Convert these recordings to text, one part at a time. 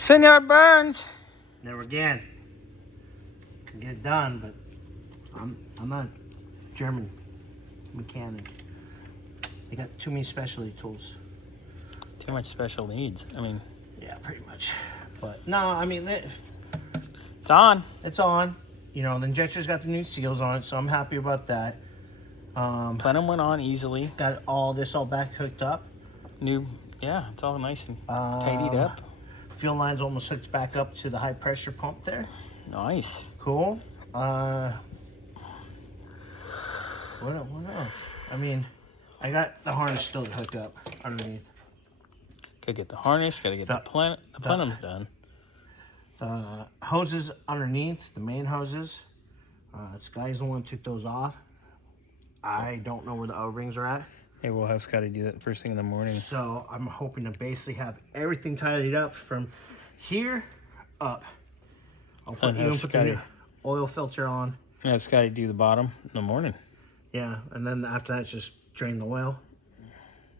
Senor Burns. Never again. Get it done, but I'm not a German mechanic. They got too many specialty tools. Too much special needs. I mean, yeah, pretty much. But no, I mean it's on. It's on. You know, the injector's got the new seals on it, so I'm happy about that. Plenum went on easily. Got all this all back hooked up. Yeah, it's all nice and tidied up. Fuel line's almost hooked back up to the high pressure pump there. Nice. Cool. What else? I mean, I got the harness still to hook up underneath. Gotta get the harness, gotta get the plenum's done. The hoses underneath, the main hoses. This guy's the one who took those off. I don't know where the O-rings are at. Hey, we'll have Scotty do that first thing in the morning. So I'm hoping to basically have everything tidied up from here up. I'll put the new oil filter on. Have Scotty do the bottom in the morning. Yeah, and then after that, just drain the oil.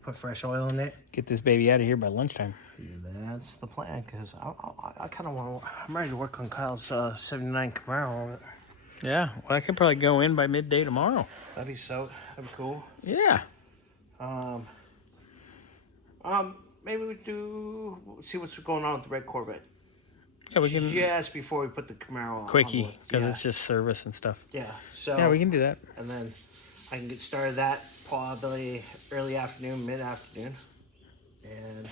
Put fresh oil in it. Get this baby out of here by lunchtime. That's the plan, because I kind of want to... I'm ready to work on Kyle's 79 Camaro. Yeah, well, I could probably go in by midday tomorrow. That'd be cool. Yeah. Maybe we do see what's going on with the red Corvette. Yeah, we can. Just before we put the Camaro on. Quickie, because it's just service and stuff. Yeah. So. Yeah, we can do that. And then I can get started that probably early afternoon, mid-afternoon, and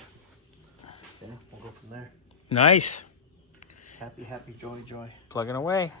yeah, we'll go from there. Nice. Happy, joy. Plugging away.